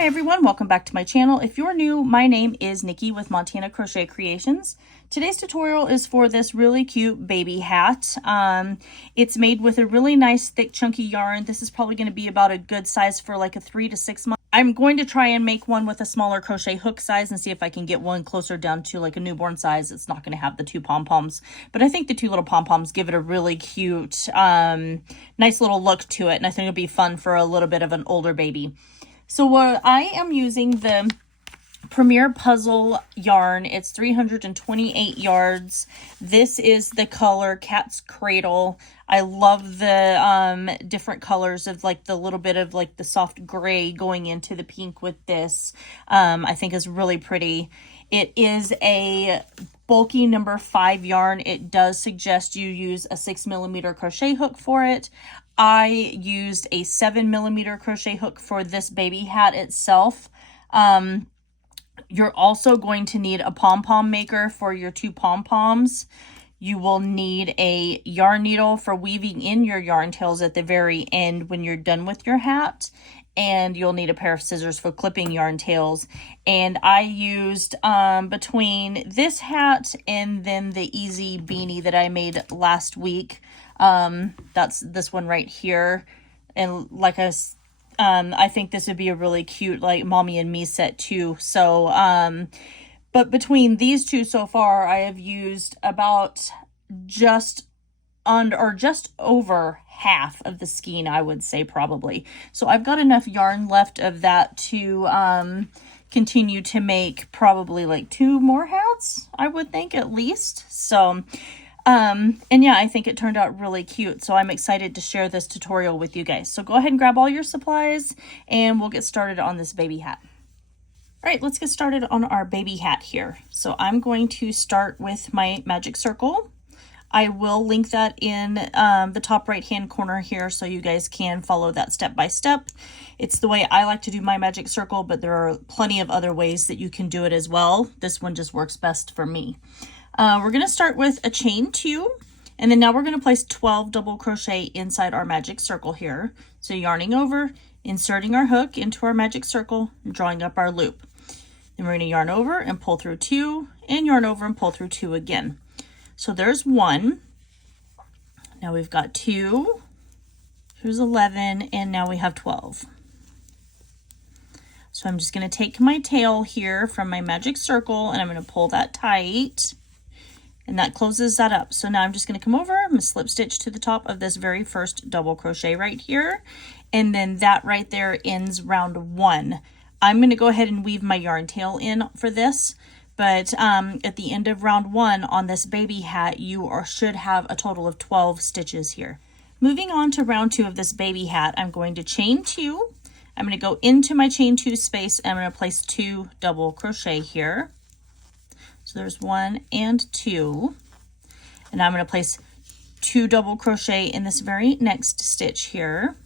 Hi everyone, welcome back to my channel. If you're new, my name is Nikki with Montana Crochet Creations. Today's tutorial is for this really cute baby hat. It's made with a really nice thick chunky yarn. This is probably going to be about a good size for like a 3 to 6 months. I'm going to try and make one with a smaller crochet hook size and see if I can get one closer down to like a newborn size. It's not going to have the 2 pom-poms, but I think the 2 little pom-poms give it a really cute, nice little look to it. And I think it'll be fun for a little bit of an older baby. So what I am using the Premier Puzzle yarn. It's 328 yards. This is the color Cat's Cradle. I love the different colors of like the little bit of like the soft gray going into the pink with this. I think is really pretty. It is a bulky number 5 yarn. It does suggest you use a 6mm crochet hook for it. I used a 7mm crochet hook for this baby hat itself. You're also going to need a pom-pom maker for your 2 pom-poms. You will need a yarn needle for weaving in your yarn tails at the very end when you're done with your hat. And you'll need a pair of scissors for clipping yarn tails. And I used between this hat and then the easy beanie that I made last week. That's this one right here. And like I think this would be a really cute like mommy and me set too. So but between these two so far, I have used about just over half of the skein, I would say, probably. So I've got enough yarn left of that to continue to make probably like 2 more hats, I would think, at least. So and yeah, I think it turned out really cute. So I'm excited to share this tutorial with you guys. So go ahead and grab all your supplies and we'll get started on this baby hat. All right, let's get started on our baby hat here. So I'm going to start with my magic circle. I will link that in the top right hand corner here so you guys can follow that step by step. It's the way I like to do my magic circle, but there are plenty of other ways that you can do it as well. This one just works best for me. We're going to start with a chain 2, and then now we're going to place 12 double crochet inside our magic circle here. So yarning over, inserting our hook into our magic circle, and drawing up our loop. Then we're going to yarn over and pull through 2, and yarn over and pull through 2 again. So there's 1. Now we've got 2. Here's 11, and now we have 12. So I'm just going to take my tail here from my magic circle, and I'm going to pull that tight. And that closes that up. So now I'm just going to come over, I'm going to slip stitch to the top of this very first double crochet right here. And then that right there ends round 1. I'm going to go ahead and weave my yarn tail in for this. But at the end of round 1 on this baby hat, you should have a total of 12 stitches here. Moving on to round 2 of this baby hat, I'm going to chain 2. I'm going to go into my chain 2 space, and I'm going to place 2 double crochet here. So there's 1 and 2, and I'm going to place 2 double crochet in this very next stitch here.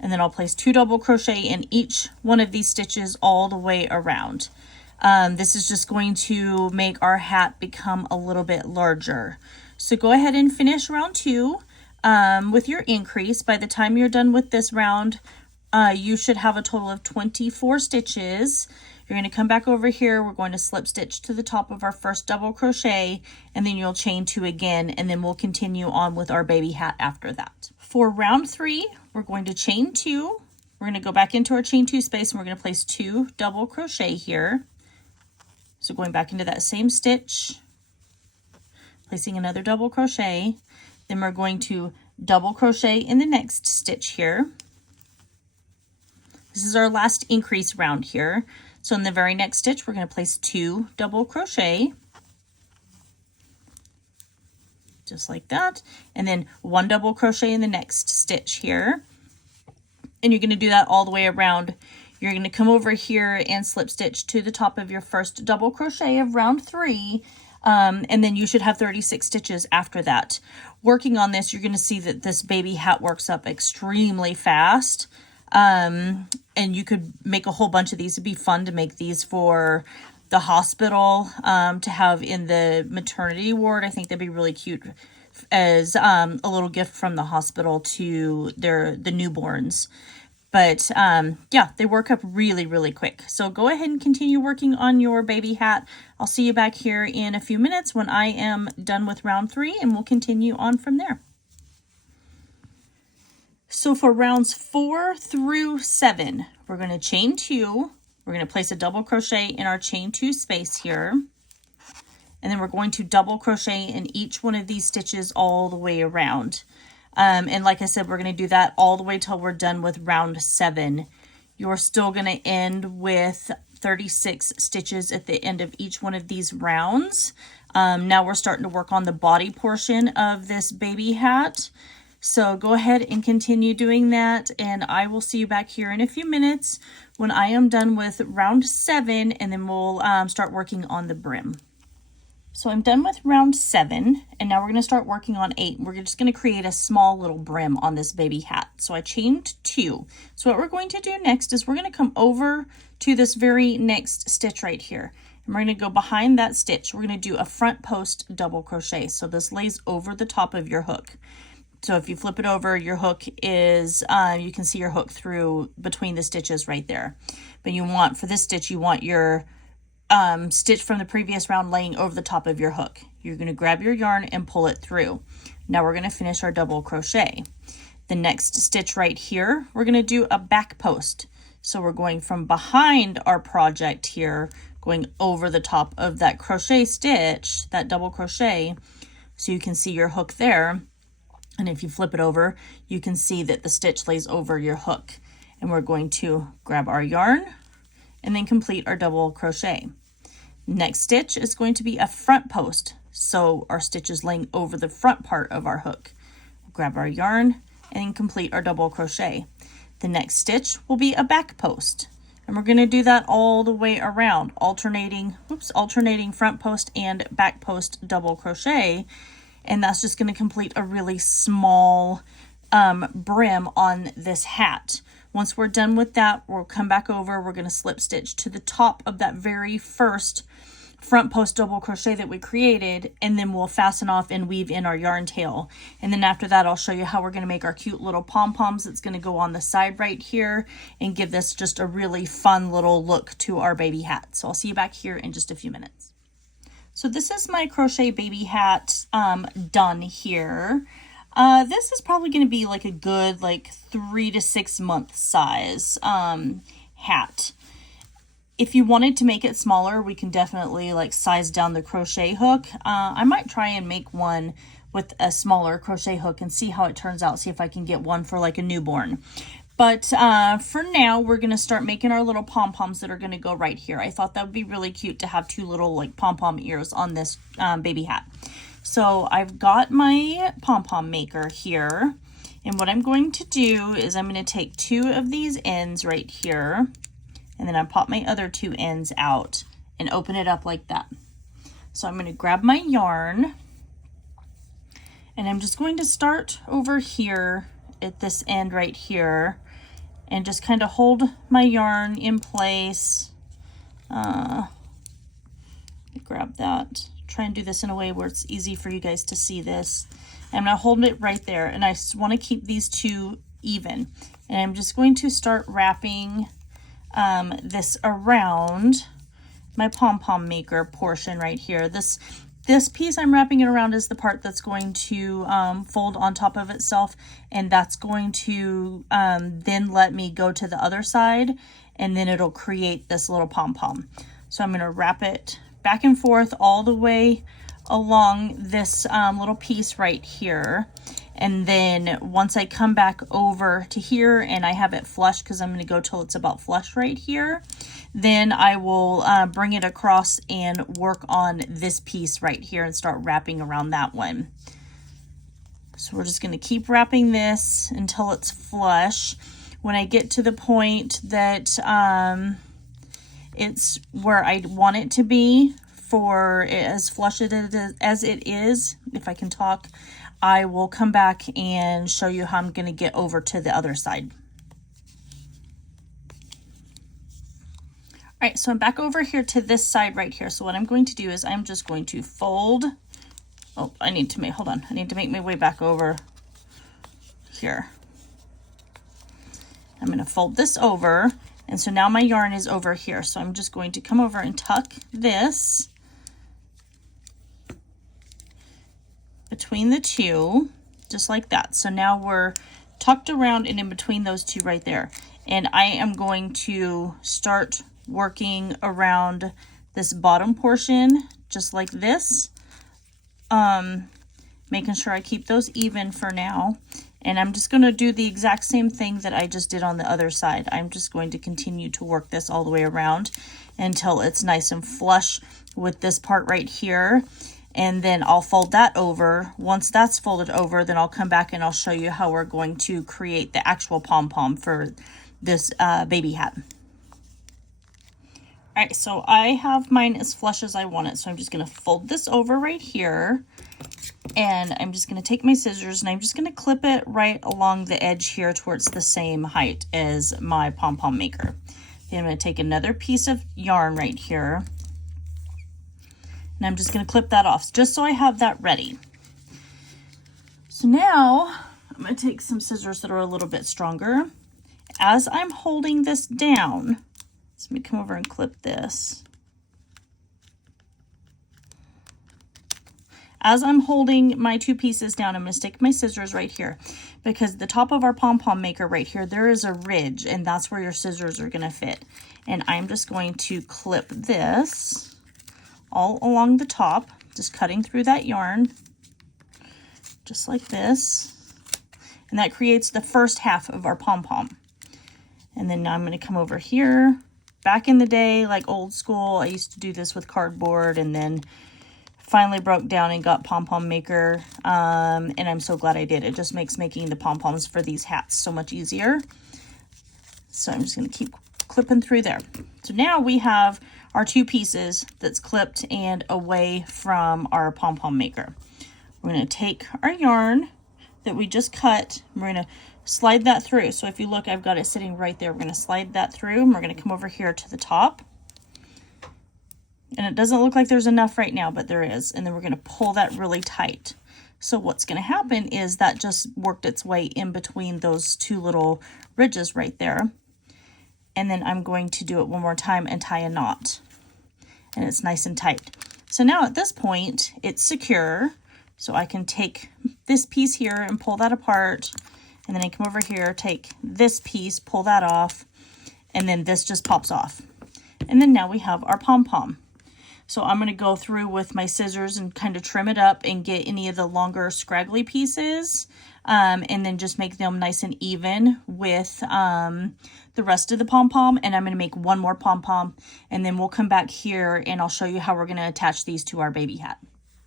And then I'll place 2 double crochet in each one of these stitches all the way around. This is just going to make our hat become a little bit larger. So go ahead and finish round 2 with your increase. By the time you're done with this round, you should have a total of 24 stitches. You're going to come back over here. We're going to slip stitch to the top of our first double crochet, and then you'll chain 2 again, and then we'll continue on with our baby hat after that. For round 3, we're going to chain 2. We're going to go back into our chain 2 space, and we're going to place 2 double crochet here. So going back into that same stitch, placing another double crochet, then we're going to double crochet in the next stitch here. This is our last increase round here. So in the very next stitch, we're going to place 2 double crochet, just like that, and then 1 double crochet in the next stitch here. And you're going to do that all the way around. You're going to come over here and slip stitch to the top of your first double crochet of round 3, and then you should have 36 stitches after that. Working on this, you're going to see that this baby hat works up extremely fast. And you could make a whole bunch of these. It'd be fun to make these for the hospital, to have in the maternity ward. I think that'd be really cute as a little gift from the hospital to the newborns. But yeah, they work up really, really quick. So go ahead and continue working on your baby hat. I'll see you back here in a few minutes when I am done with round 3, and we'll continue on from there. So for rounds 4 through 7, we're going to chain 2. We're going to place a double crochet in our chain 2 space here. And then we're going to double crochet in each one of these stitches all the way around. And like I said, we're going to do that all the way till we're done with round 7. You're still going to end with 36 stitches at the end of each one of these rounds. Now we're starting to work on the body portion of this baby hat. So go ahead and continue doing that, and I will see you back here in a few minutes when I am done with round 7, and then we'll start working on the brim. So I'm done with round 7, and now we're going to start working on 8. We're just going to create a small little brim on this baby hat. So I chained 2. So what we're going to do next is we're going to come over to this very next stitch right here. And we're going to go behind that stitch. We're going to do a front post double crochet. So this lays over the top of your hook. So if you flip it over, your hook is, you can see your hook through between the stitches right there. But you want, for this stitch, you want your stitch from the previous round laying over the top of your hook. You're going to grab your yarn and pull it through. Now we're going to finish our double crochet. The next stitch right here, we're going to do a back post. So we're going from behind our project here, going over the top of that crochet stitch, that double crochet, so you can see your hook there. And if you flip it over, you can see that the stitch lays over your hook. And we're going to grab our yarn and then complete our double crochet. Next stitch is going to be a front post. So our stitch is laying over the front part of our hook. Grab our yarn and complete our double crochet. The next stitch will be a back post. And we're going to do that all the way around, alternating front post and back post double crochet. And that's just going to complete a really small brim on this hat. Once we're done with that, we'll come back over. We're going to slip stitch to the top of that very first front post double crochet that we created, and then we'll fasten off and weave in our yarn tail. And then after that, I'll show you how we're going to make our cute little pom-poms that's going to go on the side right here and give this just a really fun little look to our baby hat. So I'll see you back here in just a few minutes. So this is my crochet baby hat done here. This is probably going to be like a good 3 to 6 month size hat. If you wanted to make it smaller, we can definitely size down the crochet hook. I might try and make one with a smaller crochet hook and see how it turns out. See if I can get one for a newborn. But for now, we're going to start making our little pom-poms that are going to go right here. I thought that would be really cute to have 2 little pom-pom ears on this baby hat. So I've got my pom-pom maker here. And what I'm going to do is I'm going to take 2 of these ends right here. And then I pop my other 2 ends out and open it up like that. So I'm going to grab my yarn. And I'm just going to start over here at this end right here and just kind of hold my yarn in place. Grab that. Try and do this in a way where it's easy for you guys to see this. I'm going to hold it right there, and I just want to keep these 2 even. And I'm just going to start wrapping this around my pom-pom maker portion right here. This piece I'm wrapping it around is the part that's going to fold on top of itself, and that's going to then let me go to the other side, and then it'll create this little pom-pom. So I'm going to wrap it back and forth all the way along this little piece right here. And then once I come back over to here and I have it flush, because I'm going to go till it's about flush right here, then I will bring it across and work on this piece right here and start wrapping around that one. So we're just going to keep wrapping this until it's flush. When I get to the point that it's where I want it to be for as flush as it is, if I can talk, I will come back and show you how I'm going to get over to the other side. All right, so I'm back over here to this side right here. So what I'm going to do is I'm just going to fold Oh, I need to make, hold on. I need to make my way back over here. I'm going to fold this over. And so now my yarn is over here. So I'm just going to come over and tuck this between the two, just like that. So now we're tucked around and in between those two right there. And I am going to start working around this bottom portion just like this, making sure I keep those even for now. And I'm just going to do the exact same thing that I just did on the other side. I'm just going to continue to work this all the way around until it's nice and flush with this part right here. And then I'll fold that over. Once that's folded over, then I'll come back and I'll show you how we're going to create the actual pom-pom for this baby hat. All right, so I have mine as flush as I want it. So I'm just going to fold this over right here. And I'm just going to take my scissors and I'm just going to clip it right along the edge here towards the same height as my pom-pom maker. Then I'm going to take another piece of yarn right here. And I'm just going to clip that off just so I have that ready. So now I'm going to take some scissors that are a little bit stronger. As I'm holding this down, so let me come over and clip this. As I'm holding my two pieces down, I'm going to stick my scissors right here because the top of our pom-pom maker right here, there is a ridge and that's where your scissors are going to fit. And I'm just going to clip this all along the top, just cutting through that yarn, just like this. And that creates the first half of our pom-pom. And then now I'm going to come over here. Back in the day, like old school, I used to do this with cardboard and then finally broke down and got pom-pom maker. And I'm so glad I did. It just makes making the pom-poms for these hats so much easier. So I'm just going to keep clipping through there. So now we have our two pieces that's clipped and away from our pom-pom maker. We're going to take our yarn that we just cut. We're going to slide that through. So if you look, I've got it sitting right there. We're going to slide that through and we're going to come over here to the top. And it doesn't look like there's enough right now, but there is. And then we're going to pull that really tight. So what's going to happen is that just worked its way in between those two little ridges right there. And then I'm going to do it one more time and tie a knot. And it's nice and tight. So now at this point, it's secure. So I can take this piece here and pull that apart. And then I come over here, take this piece, pull that off. And then this just pops off. And then now we have our pom-pom. So I'm going to go through with my scissors and kind of trim it up and get any of the longer scraggly pieces. And then just make them nice and even with the rest of the pom-pom. And I'm going to make one more pom-pom. And then we'll come back here and I'll show you how we're going to attach these to our baby hat.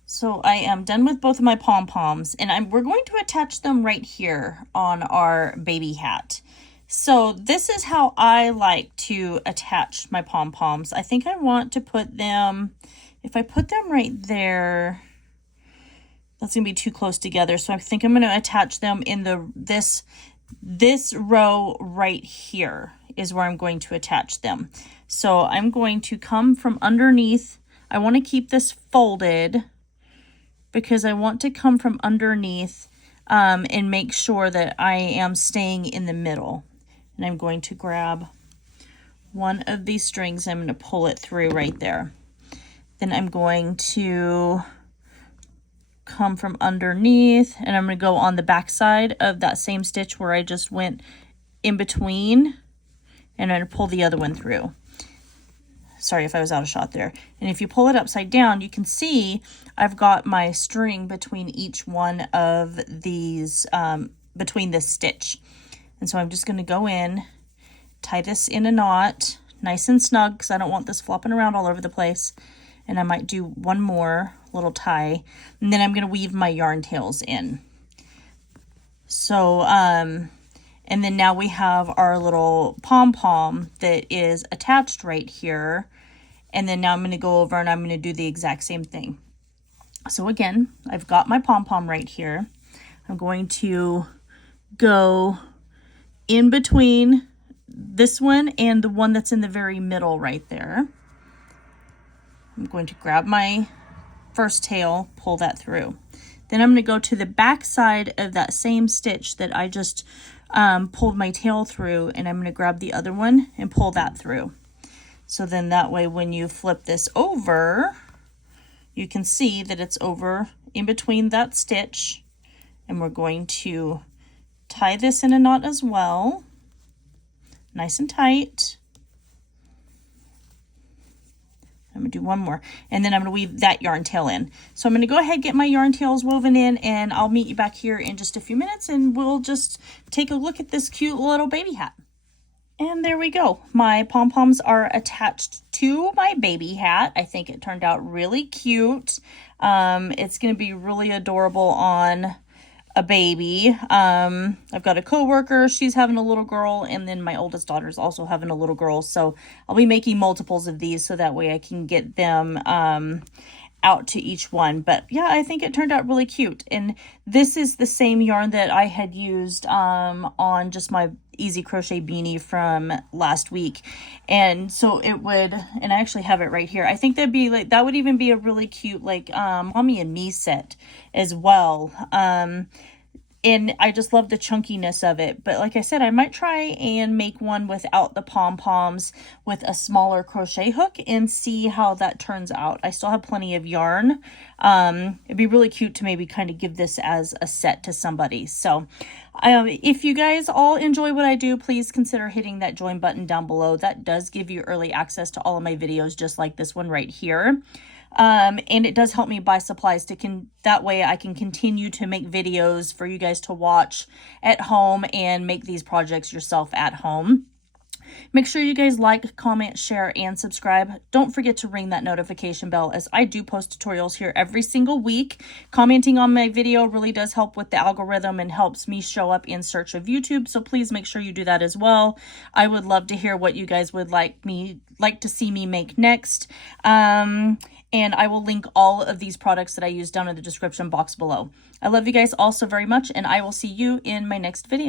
So I am done with both of my pom-poms. And we're going to attach them right here on our baby hat. So this is how I like to attach my pom-poms. I think I want to put them, if I put them right there, that's going to be too close together. So I think I'm going to attach them in this row right here is where I'm going to attach them. So I'm going to come from underneath. I want to keep this folded because I want to come from underneath and make sure that I am staying in the middle. And I'm going to grab one of these strings. I'm going to pull it through right there. Then I'm going to come from underneath and I'm going to go on the back side of that same stitch where I just went in between. And I'm going to pull the other one through. Sorry if I was out of shot there. And if you pull it upside down, you can see I've got my string between each one of these, between this stitch. And so I'm just going to go in, tie this in a knot, nice and snug, because I don't want this flopping around all over the place. And I might do one more little tie. And then I'm going to weave my yarn tails in. So, and then now we have our little pom-pom that is attached right here. And then now I'm going to go over and I'm going to do the exact same thing. So again, I've got my pom-pom right here. I'm going to go in between this one and the one that's in the very middle right there. I'm going to grab my first tail, pull that through. Then I'm going to go to the back side of that same stitch that I just pulled my tail through, and I'm going to grab the other one and pull that through. So then that way when you flip this over, you can see that it's over in between that stitch, and we're going to tie this in a knot as well, nice and tight. I'm going to do one more, and then I'm going to weave that yarn tail in. So I'm going to go ahead and get my yarn tails woven in, and I'll meet you back here in just a few minutes, and we'll just take a look at this cute little baby hat. And there we go. My pom-poms are attached to my baby hat. I think it turned out really cute. It's going to be really adorable on a baby. I've got a coworker, she's having a little girl, and then my oldest daughter's also having a little girl. So I'll be making multiples of these so that way I can get them out to each one. But yeah, I think it turned out really cute. And this is the same yarn that I had used on just my easy crochet beanie from last week. And so it would, and I actually have it right here. I think that'd be like, that would even be a really cute like mommy and me set as well. And I just love the chunkiness of it. But like I said, I might try and make one without the pom-poms with a smaller crochet hook and see how that turns out. I still have plenty of yarn. It'd be really cute to maybe kind of give this as a set to somebody. So if you guys all enjoy what I do, please consider hitting that join button down below. That does give you early access to all of my videos, just like this one right here. And it does help me buy supplies that way I can continue to make videos for you guys to watch at home and make these projects yourself at home. Make sure you guys like, comment, share, and subscribe. Don't forget to ring that notification bell, as I do post tutorials here every single week. Commenting on my video really does help with the algorithm and helps me show up in search of YouTube. So please make sure you do that as well. I would love to hear what you guys would like to see me make next. And I will link all of these products that I use down in the description box below. I love you guys all so very much, and I will see you in my next video.